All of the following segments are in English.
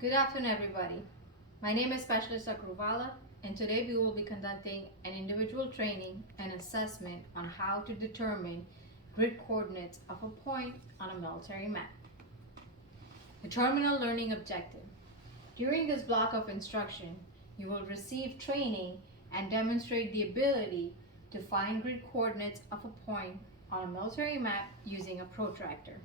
Good afternoon, everybody. My name is Specialist Akruvala, and today we will be conducting an individual training and assessment on how to determine grid coordinates of a point on a military map. The terminal learning objective. During this block of instruction, you will receive training and demonstrate the ability to find grid coordinates of a point on a military map using a protractor.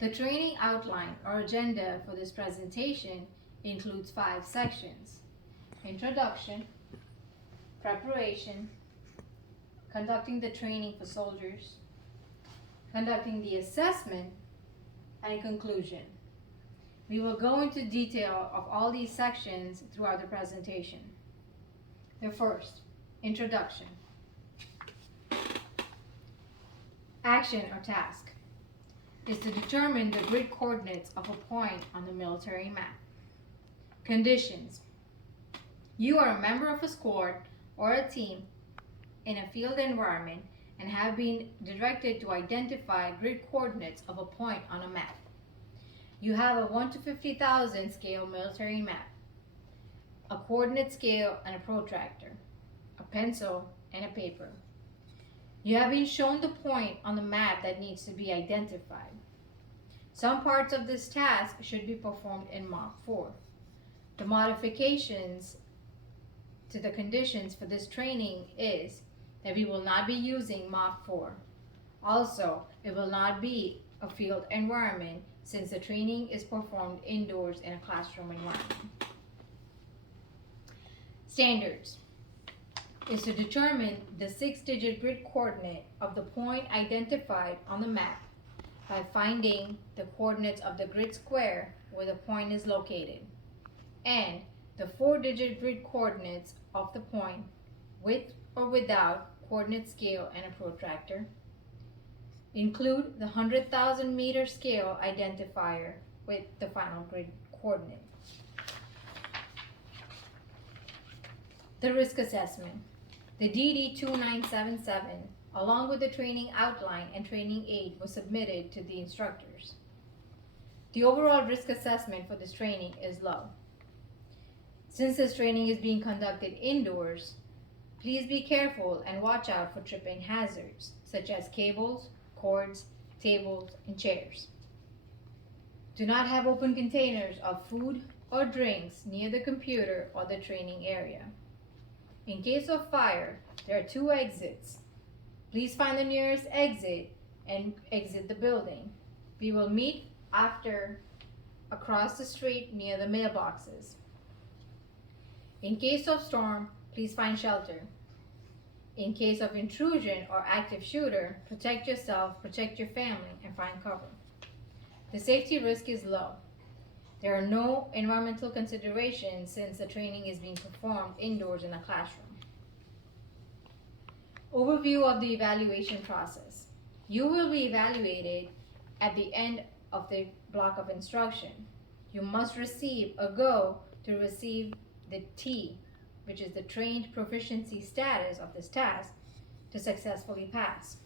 The training outline or agenda for this presentation includes 5 sections: introduction, preparation, conducting the training for soldiers, conducting the assessment, and conclusion. We will go into detail of all these sections throughout the presentation. The first, introduction. Action or task is to determine the grid coordinates of a point on the military map. Conditions. You are a member of a squad or a team in a field environment and have been directed to identify grid coordinates of a point on a map. You have a 1 to 50,000 scale military map, a coordinate scale and a protractor, a pencil and a paper. You have been shown the point on the map that needs to be identified. Some parts of this task should be performed in Mach 4. The modifications to the conditions for this training is that we will not be using Mach 4. Also, it will not be a field environment since the training is performed indoors in a classroom environment. Standards is to determine the 6-digit grid coordinate of the point identified on the map by finding the coordinates of the grid square where the point is located, and the 4-digit grid coordinates of the point with or without coordinate scale and a protractor. Include the 100,000 meter scale identifier with the final grid coordinate. The risk assessment. The DD 2977, along with the training outline and training aid, was submitted to the instructors. The overall risk assessment for this training is low. Since this training is being conducted indoors, please be careful and watch out for tripping hazards, such as cables, cords, tables, and chairs. Do not have open containers of food or drinks near the computer or the training area. In case of fire, there are 2 exits. Please find the nearest exit and exit the building. We will meet after across the street near the mailboxes. In case of storm, please find shelter. In case of intrusion or active shooter, protect yourself, protect your family, and find cover. The safety risk is low. There are no environmental considerations since the training is being performed indoors in a classroom. Overview of the evaluation process. You will be evaluated at the end of the block of instruction. You must receive a go to receive the T, which is the trained proficiency status of this task, to successfully pass.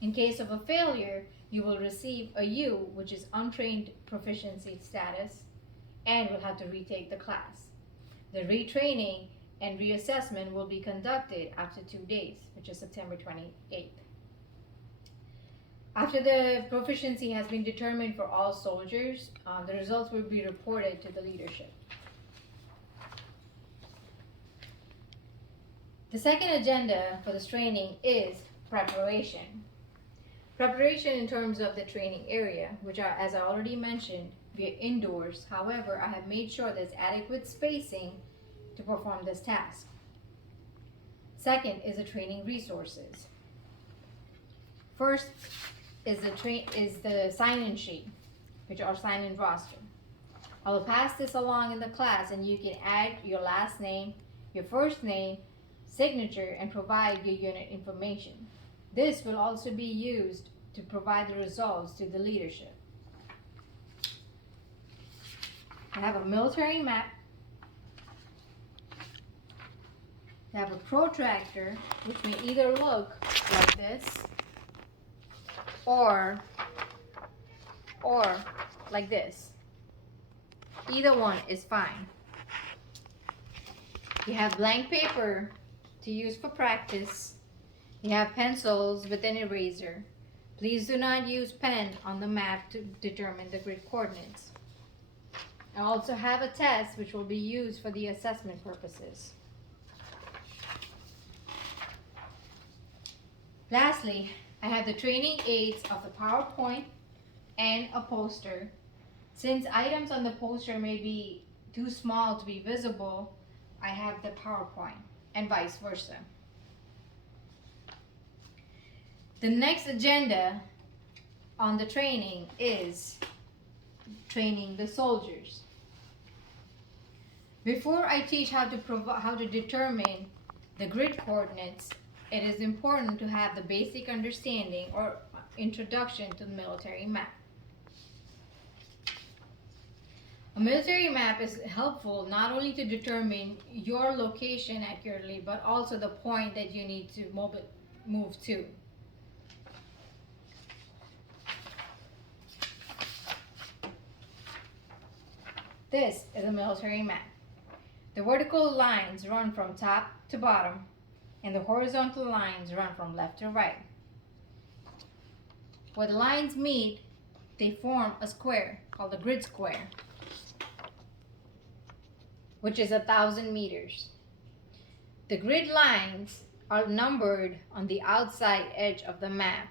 In case of a failure, you will receive a U, which is untrained proficiency status, and will have to retake the class. The retraining and reassessment will be conducted after 2 days, which is September 28th. After the proficiency has been determined for all soldiers, the results will be reported to the leadership. The second agenda for this training is preparation. Preparation in terms of the training area, which are, as I already mentioned, we are indoors. However, I have made sure there's adequate spacing to perform this task. Second is the training resources. First is the sign-in sheet, which are sign-in roster. I will pass this along in the class, and you can add your last name, your first name, signature, and provide your unit information. This will also be used to provide the results to the leadership. I have a military map. I have a protractor, which may either look like this or like this. Either one is fine. You have blank paper to use for practice. You have pencils with an eraser. Please do not use pen on the map to determine the grid coordinates. I also have a test which will be used for the assessment purposes. Lastly, I have the training aids of the PowerPoint and a poster. Since items on the poster may be too small to be visible, I have the PowerPoint and vice versa. The next agenda on the training is training the soldiers. Before I teach how to determine the grid coordinates, it is important to have the basic understanding or introduction to the military map. A military map is helpful not only to determine your location accurately, but also the point that you need to move to. This is a military map. The vertical lines run from top to bottom, and the horizontal lines run from left to right. Where the lines meet, they form a square called a grid square, which is 1,000 meters. The grid lines are numbered on the outside edge of the map.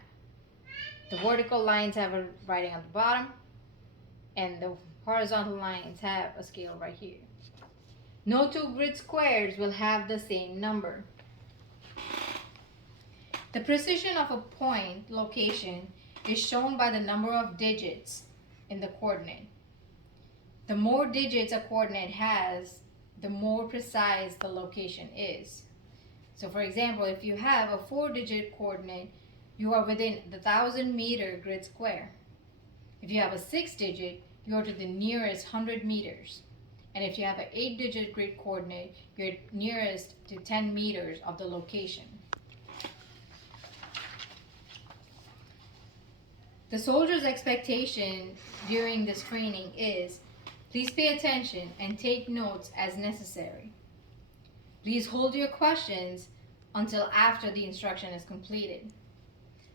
The vertical lines have a writing at the bottom, and the horizontal lines have a scale right here. No two grid squares will have the same number. The precision of a point location is shown by the number of digits in the coordinate. The more digits a coordinate has, the more precise the location is. So for example, if you have a 4-digit coordinate, you are within the 1,000-meter grid square. If you have a 6-digit, you are to the nearest 100 meters. And if you have an 8-digit grid coordinate, you're nearest to 10 meters of the location. The soldier's expectation during this training is, please pay attention and take notes as necessary. Please hold your questions until after the instruction is completed.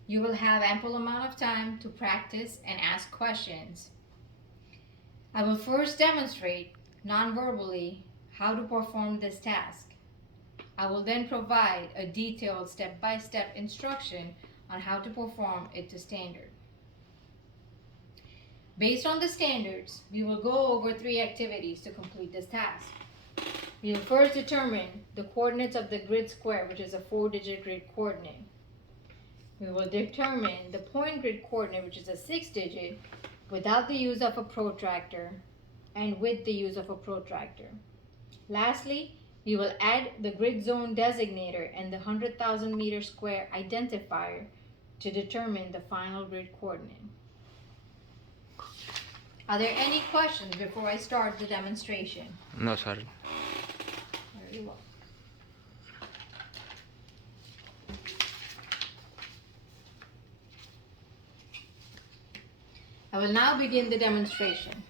You will have ample amount of time to practice and ask questions. I will first demonstrate non-verbally how to perform this task. I will then provide a detailed step-by-step instruction on how to perform it to standard. Based on the standards, we will go over 3 activities to complete this task. We will first determine the coordinates of the grid square, which is a 4-digit grid coordinate. We will determine the point grid coordinate, which is a 6-digit, without the use of a protractor and with the use of a protractor. Lastly, we will add the grid zone designator and the 100,000 meter square identifier to determine the final grid coordinate. Are there any questions before I start the demonstration? No, sir. Very well. I will now begin the demonstration.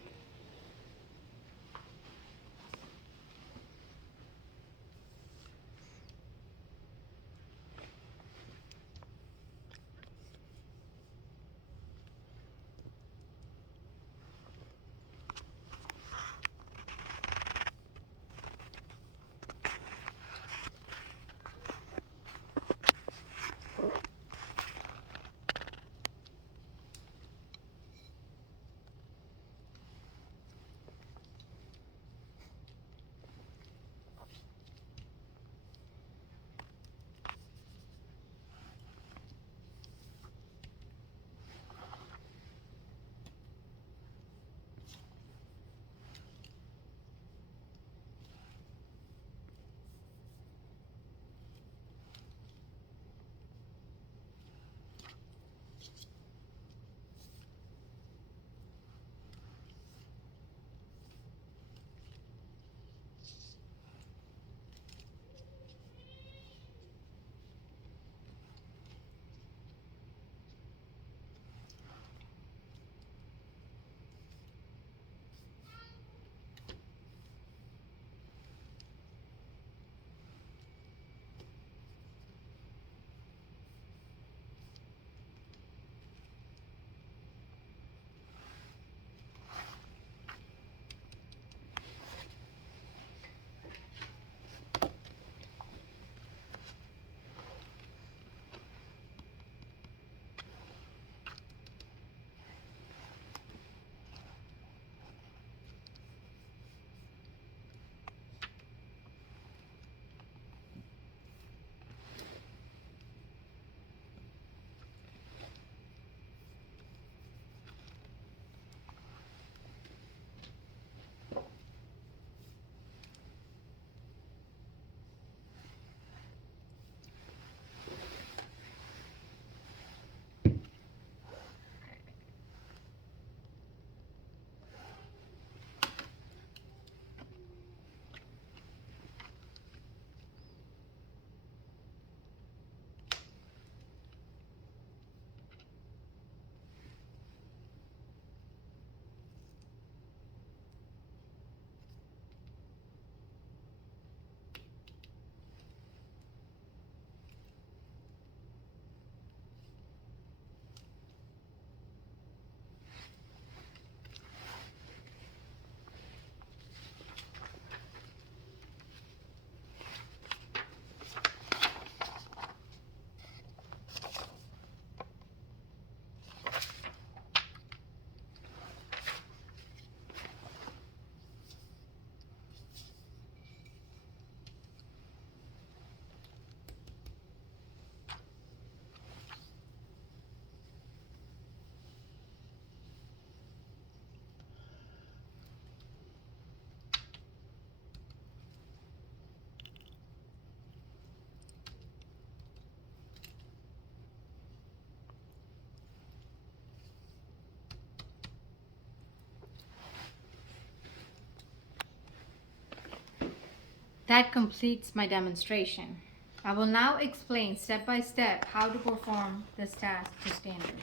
That completes my demonstration. I will now explain step by step how to perform this task to standard.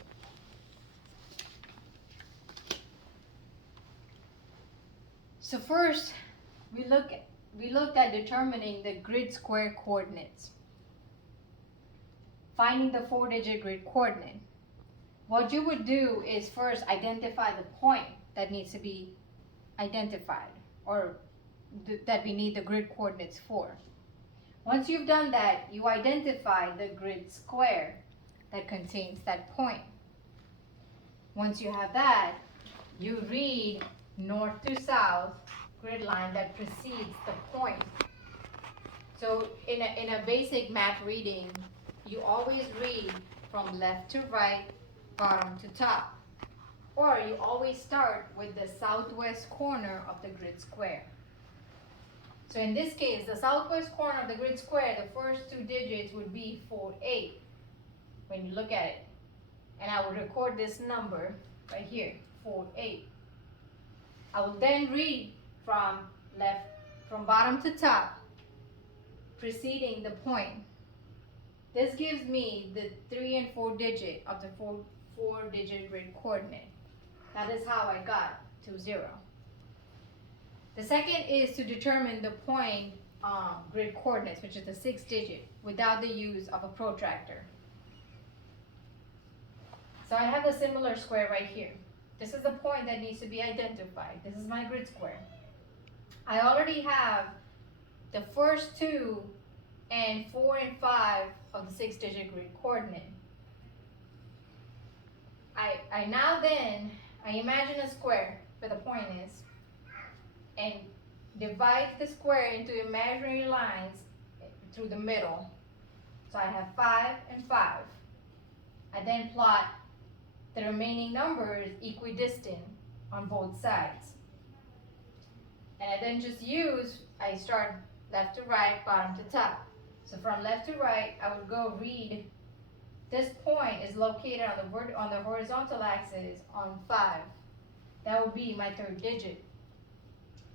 So first, we looked at determining the grid square coordinates. Finding the 4-digit grid coordinate. What you would do is first identify the point that needs to be identified, or that we need the grid coordinates for. Once you've done that, you identify the grid square that contains that point. Once you have that, you read north to south grid line that precedes the point. So in a basic map reading, you always read from left to right, bottom to top. Or you always start with the southwest corner of the grid square. So in this case, the southwest corner of the grid square, the first 2 digits would be 48 when you look at it. And I will record this number right here, 48. I will then read from bottom to top, preceding the point. This gives me the 3 and 4 digit of the 4-digit grid coordinate. That is how I got to 0. The second is to determine the point grid coordinates, which is the 6 digit, without the use of a protractor. So I have a similar square right here. This is the point that needs to be identified. This is my grid square. I already have the first 2 and 4 and 5 of the 6-digit grid coordinate. I imagine a square where the point is, and divide the square into imaginary lines through the middle. So I have 5 and 5. I then plot the remaining numbers equidistant on both sides. And I then just I start left to right, bottom to top. So from left to right, I would go read. This point is located on the horizontal axis on 5. That would be my 3rd digit.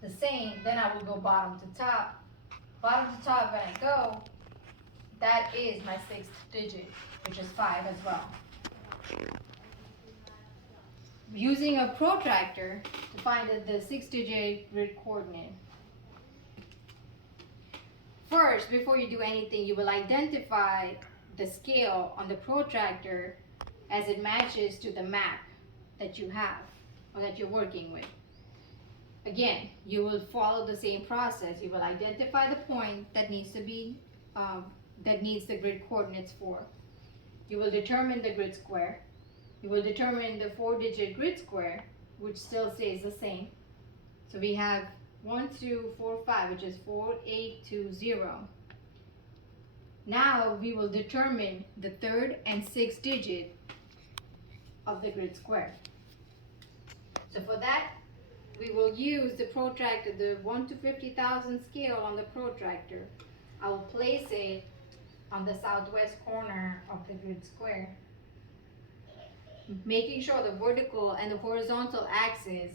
The same, then I will go bottom to top. Bottom to top when I go, that is my 6th digit, which is 5 as well. Using a protractor to find the 6-digit grid coordinate. First, before you do anything, you will identify the scale on the protractor as it matches to the map that you have or that you're working with. Again, you will follow the same process. You will identify the point that needs to be that needs the grid coordinates for. You will determine the grid square. You will determine the 4-digit grid square, which still stays the same. So we have 1, 2, 4, 5, which is 4, 8, 2, 0. Now we will determine the 3rd and 6th digit of the grid square. So for that, we will use the protractor, the 1 to 50,000 scale on the protractor. I will place it on the southwest corner of the grid square, making sure the vertical and the horizontal axes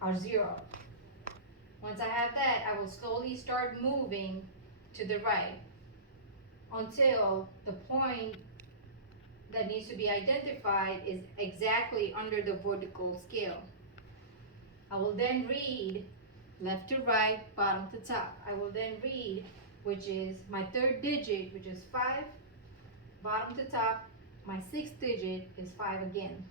are 0. Once I have that, I will slowly start moving to the right until the point that needs to be identified is exactly under the vertical scale. I will then read left to right, bottom to top. I will then read, which is my 3rd digit, which is 5, bottom to top. My 6th digit is 5 again.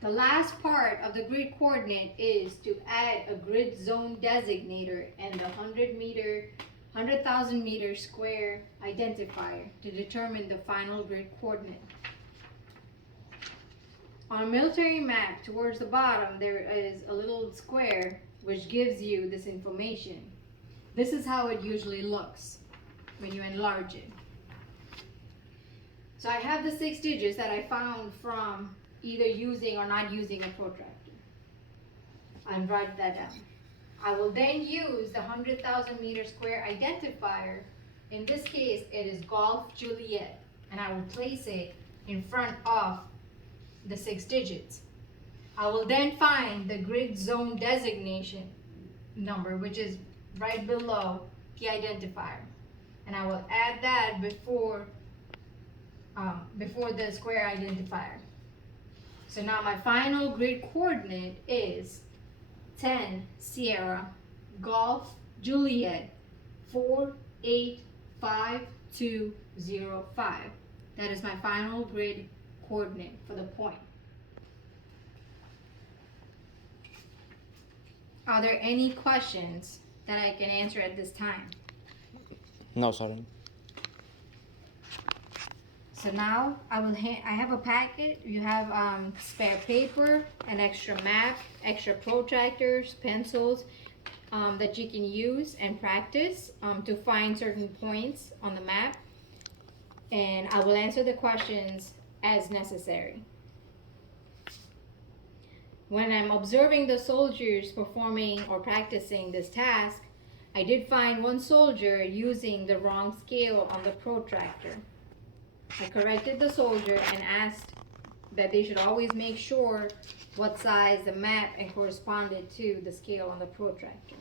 The last part of the grid coordinate is to add a grid zone designator and the 100,000 meter square identifier to determine the final grid coordinate. On a military map, towards the bottom, there is a little square which gives you this information. This is how it usually looks when you enlarge it. So I have the 6 digits that I found from either using or not using a protractor. I'll write that down. I will then use the 100,000 meter square identifier. In this case, it is Golf Juliet, and I will place it in front of the 6 digits. I will then find the grid zone designation number, which is right below the identifier. And I will add that before the square identifier. So now my final grid coordinate is 10 Sierra Golf Juliet 485 That is my final grid coordinate for the point. Are there any questions that I can answer at this time? No, sorry. So now I have a packet. You have spare paper, an extra map, extra protractors, pencils that you can use and practice to find certain points on the map. And I will answer the questions as necessary. When I'm observing the soldiers performing or practicing this task, I did find one soldier using the wrong scale on the protractor. I corrected the soldier and asked that they should always make sure what size the map and corresponded to the scale on the protractor.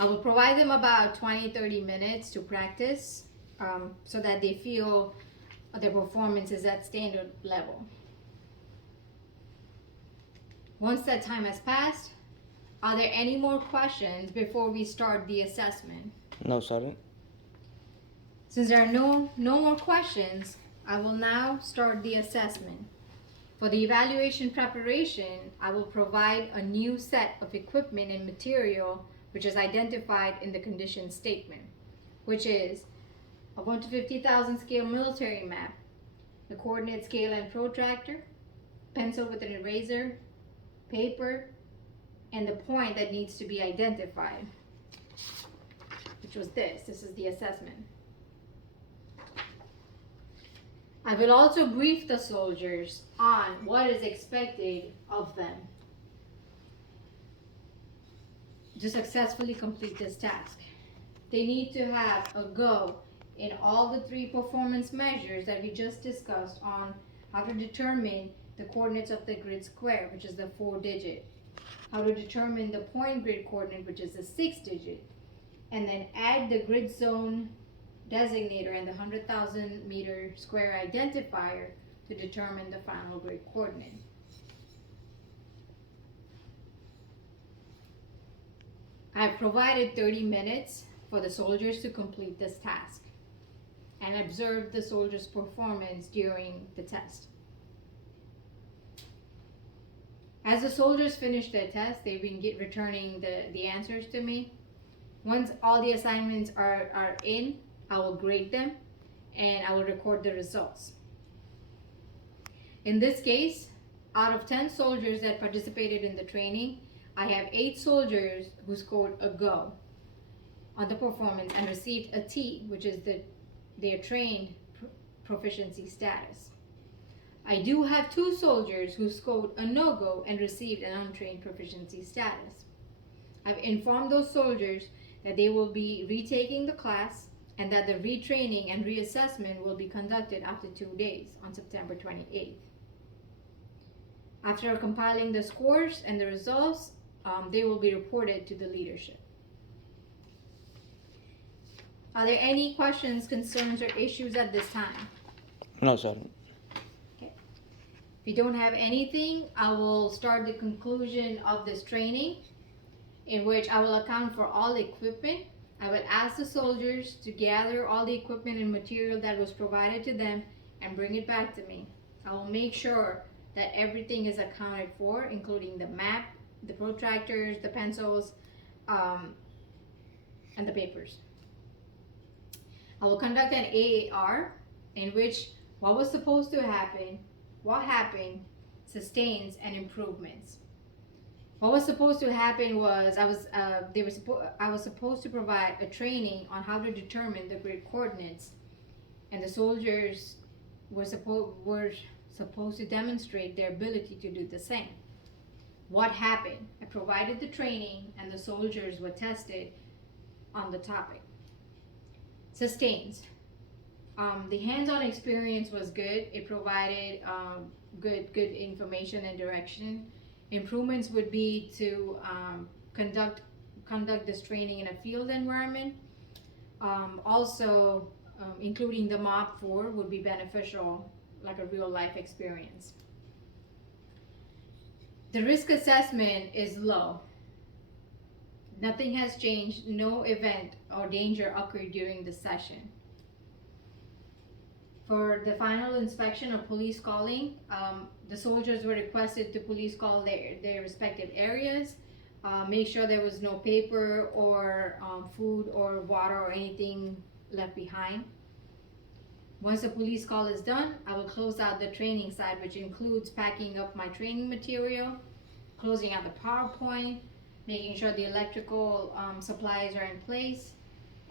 I will provide them about 20-30 minutes to practice so that they feel their performance is at standard level. Once that time has passed, are there any more questions before we start the assessment? No, sorry. Since there are no more questions, I will now start the assessment. For the evaluation preparation, I will provide a new set of equipment and material which is identified in the condition statement, which is a 1 to 50,000 scale military map, the coordinate scale and protractor, pencil with an eraser, paper, and the point that needs to be identified, which was this. This is the assessment. I will also brief the soldiers on what is expected of them to successfully complete this task. They need to have a go in all the 3 performance measures that we just discussed on how to determine the coordinates of the grid square, which is the 4-digit, how to determine the point grid coordinate, which is the 6-digit, and then add the grid zone designator and the 100,000 meter square identifier to determine the final grid coordinate. I have provided 30 minutes for the soldiers to complete this task and observe the soldiers' performance during the test. As the soldiers finish their test, they've been returning the answers to me. Once all the assignments are in, I will grade them and I will record the results. In this case, out of 10 soldiers that participated in the training, I have 8 soldiers who scored a go on the performance and received a T, which is their trained proficiency status. I do have 2 soldiers who scored a no-go and received an untrained proficiency status. I've informed those soldiers that they will be retaking the class and that the retraining and reassessment will be conducted after 2 days on September 28th. After compiling the scores and the results, they will be reported to the leadership. Are there any questions, concerns, or issues at this time? No, sorry. Okay. If you don't have anything, I will start the conclusion of this training, in which I will account for all equipment. I will ask the soldiers to gather all the equipment and material that was provided to them and bring it back to me. I will make sure that everything is accounted for, including the map, the protractors, the pencils, and the papers. I will conduct an AAR in which what was supposed to happen, what happened, sustains, and improvements. What was supposed to happen was I was supposed to provide a training on how to determine the grid coordinates, and the soldiers were supposed to demonstrate their ability to do the same. What happened? I provided the training and the soldiers were tested on the topic. Sustains. The hands-on experience was good. It provided good information and direction. Improvements would be to conduct this training in a field environment. Also, including the MOP 4 would be beneficial, like a real life experience. The risk assessment is low. Nothing has changed. No event or danger occurred during the session. For the final inspection or police calling, the soldiers were requested to police call their respective areas, make sure there was no paper or food or water or anything left behind. Once the police call is done, I will close out the training side, which includes packing up my training material, closing out the PowerPoint, making sure the electrical supplies are in place,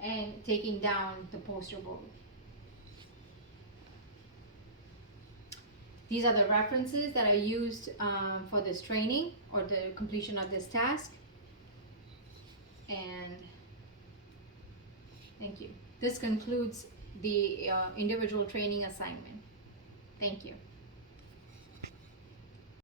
and taking down the poster board. These are the references that I used for this training or the completion of this task. And thank you. This concludes the individual training assignment. Thank you.